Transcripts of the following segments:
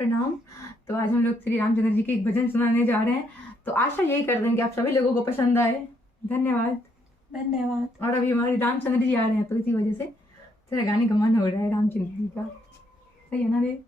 प्रणाम। तो आज हम लोग श्री रामचंद्र जी के एक भजन सुनाने जा रहे हैं। तो आशा यही करते हैं कि आप सभी लोगों को पसंद आए। धन्यवाद। धन्यवाद। और अभी हमारे रामचंद्र जी आ रहे हैं तो इसी वजह से थोड़ा गाने का मन हो रहा है रामचंद्र जी का। सही है ना रे?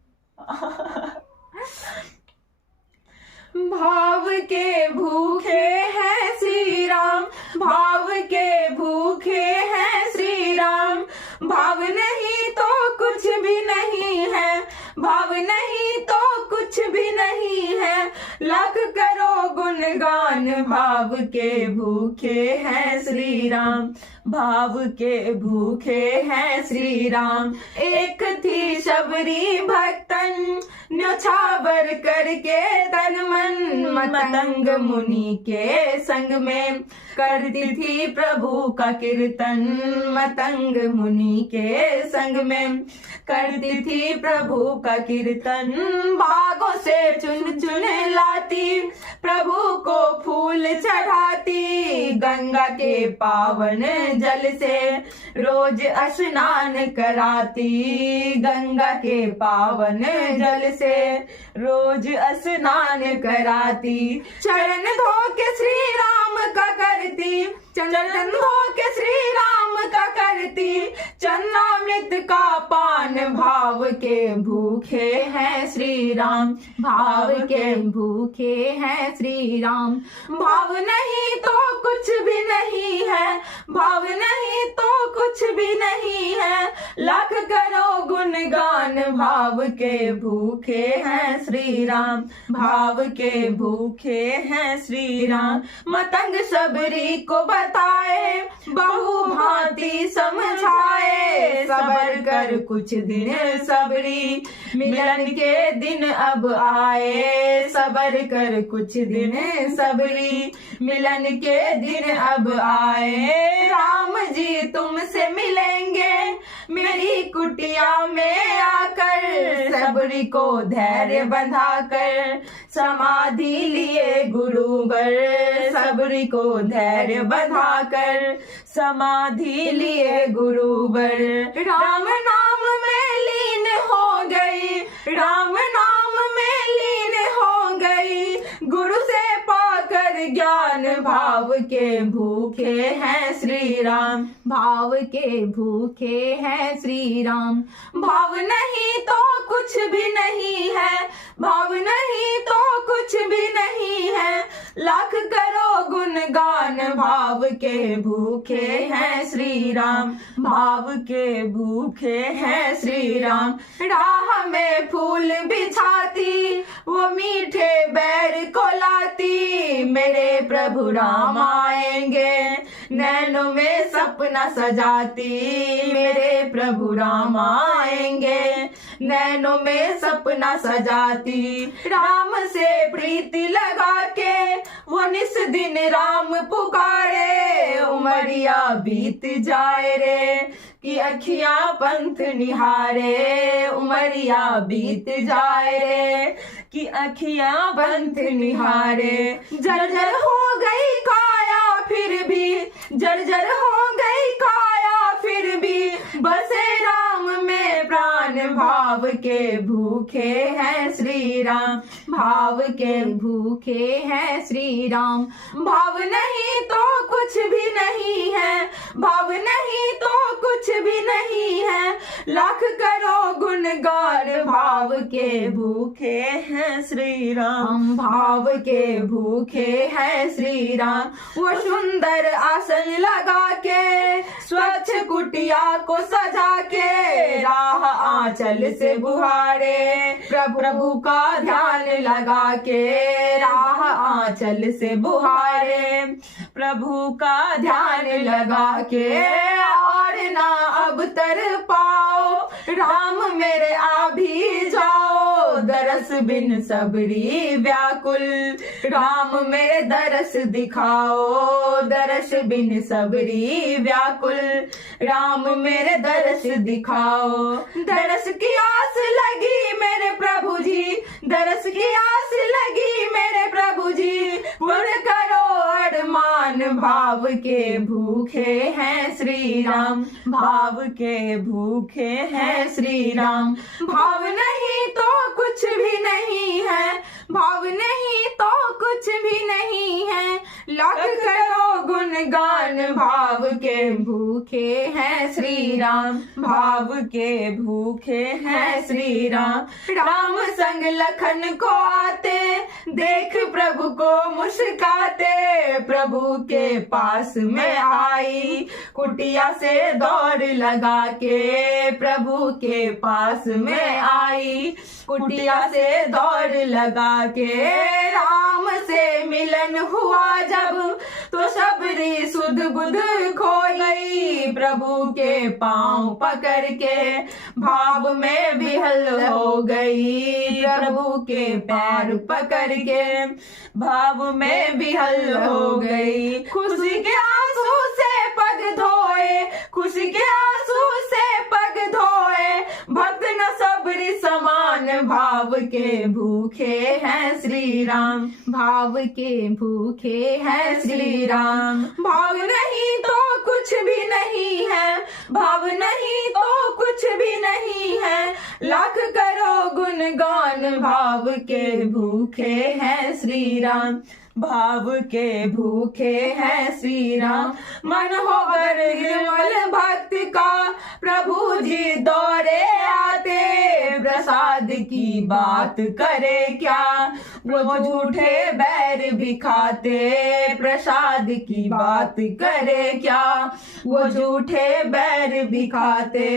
भाव के भूखे हैं श्री राम, भाव के भूखे हैं श्री राम। भाव नहीं तो कुछ भी नहीं है, भाव नहीं तो कुछ भी नहीं है। लाख करो गुणगान, भाव के भूखे हैं श्री राम, भाव के भूखे हैं श्री राम। एक थी शबरी भक्तन, न्योछावर करके तन मन मतंग मुनि के संग में करती थी प्रभु का कीर्तन। मतंग मुनि के संग में करती थी प्रभु का कीर्तन। बागों से चुन चुन लाती, प्रभु को फूल चढ़ाती। गंगा के पावन जल से रोज स्नान कराती, गंगा के पावन जल से रोज स्नान कराती। चरण धो के श्री राम का करती, चरण धो के श्री राम का करती। चन्नामृत का पान, भाव के भूखे हैं श्री राम, भाव के भूखे हैं श्री राम। भाव नहीं तो कुछ भी नहीं है, भाव नहीं तो कुछ भी नहीं है। लाख करो गुणगान, भाव के भूखे हैं श्री राम, भाव के भूखे हैं श्री राम। मतंग शबरी को बताए, बहु भांति समझाए। सबर कर कुछ दिन सबरी, मिलन के दिन अब आए। सबर कर कुछ दिन सबरी, मिलन के दिन अब आए। राम जी तुमसे मिलेंगे मेरी कुटिया में आकर। सबरी को धैर्य बंधाकर समाधि लिए गुरुवर। सबरी को धैर्य बंधाकर समाधि लिए गुरुवर। राम नाम में लीन हो गई, राम नाम में लीन हो गई। गुरु से पाकर ज्ञान, भाव के भूखे हैं श्री राम, भाव के भूखे हैं श्री राम। भाव नहीं तो कुछ भी नहीं है, भाव नहीं तो कुछ भी नहीं है। लाख करो गुणगान, भाव के भूखे हैं श्री राम, भाव के भूखे हैं श्री राम। राह में फूल बिछाती, वो मीठे बैर को लाती। मेरे प्रभु राम आएंगे, नैनों में सपना सजाती। मेरे प्रभु राम आएंगे, नैनों में सपना सजाती। राम से प्रीति लगा के वो निस दिन राम पुकारे। उमरिया बीत जाए रे कि अखियां पंथ निहारे। उमरिया बीत जाए रे कि अखियां पंथ निहारे। जर्जर हो गई काया फिर भी, जर्जर हो गई काया फिर भी। बसे राम में प्राण, भाव के भूखे हैं श्री राम, भाव के भूखे हैं श्री राम। भाव नहीं तो कुछ भी नहीं है, भाव नहीं तो कुछ भी नहीं है। लाख करो गुणगान, भाव के भूखे हैं श्री राम, भाव के भूखे हैं श्री राम। वो सुंदर आसन लगा के, स्वच्छ कुटिया को सजा के। राह आंचल से बुहारे, प्रभु का ध्यान लगा के। राह आंचल से बुहारे, प्रभु का ध्यान लगा के। और ना अब तर पाओ, राम मेरे आ भी जाओ। दरस बिन सबरी व्याकुल, राम मेरे दरस दिखाओ। दरस बिन सबरी व्याकुल, राम मेरे दरस दिखाओ। दरस की आस लगी मेरे प्रभु जी, दरस की आस लगी मेरे प्रभु जी। पूर्ण करो अरमान, भाव के भूखे हैं श्री राम, भाव के भूखे हैं श्री राम। भाव नहीं तो कुछ भी नहीं भाव के भूखे हैं श्री राम। राम संग लखन को आते, देख प्रभु को मुस्काते, प्रभु के पास में आई, कुटिया से दौड़ लगा के, प्रभु के पास में आई, कुटिया से दौड़ लगा के। राम से मिलन हुआ जब, तो सबरी सुध बुध खो गई, प्रभु के पांव पकड़ के भाव में विहल हो गई, प्रभु के पैर पकड़ के भाव में विहल हो गई। खुशी के आंसू से पग धोए, खुशी के आंसू से पग धोए, भक्त न सबरी समान, भाव के भूखे हैं श्री राम। भाव के भूखे हैं श्री राम। भाव नहीं तो कुछ भी नहीं है, भाव नहीं तो कुछ भी नहीं है, लाख करो गुणगान, भाव के भूखे हैं श्री राम। भाव के भूखे हैं श्री राम। मन होकर निर्मल भक्त का, प्रभु जी दौरे आते, प्रसाद की बात करे क्या, वो झूठे बैर भी खाते, प्रसाद की बात करे क्या, वो झूठे बैर भी खाते।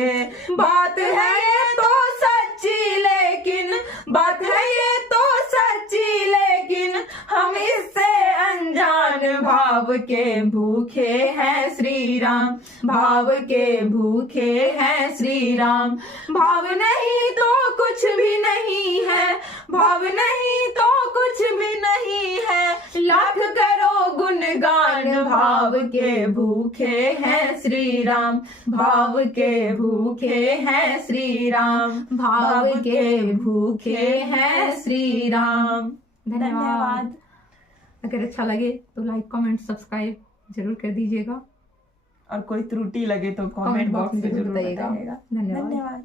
बात है ये तो सच्ची, लेकिन बात है ये तो सच्ची, लेकिन हम इससे अनजान, भाव के भूखे हैं श्री राम। भाव के भूखे हैं श्री राम। भाव नहीं तो कुछ भी नहीं है, भाव नहीं तो कुछ भी नहीं है, लाख करो गुणगान, भाव के भूखे हैं श्री राम। भाव के भूखे हैं श्री राम। भाव के भूखे हैं श्री राम। धन्यवाद। अगर अच्छा लगे तो लाइक कमेंट सब्सक्राइब जरूर कर दीजिएगा, और कोई त्रुटि लगे तो कमेंट बॉक्स में जरूर बताइएगा। धन्यवाद।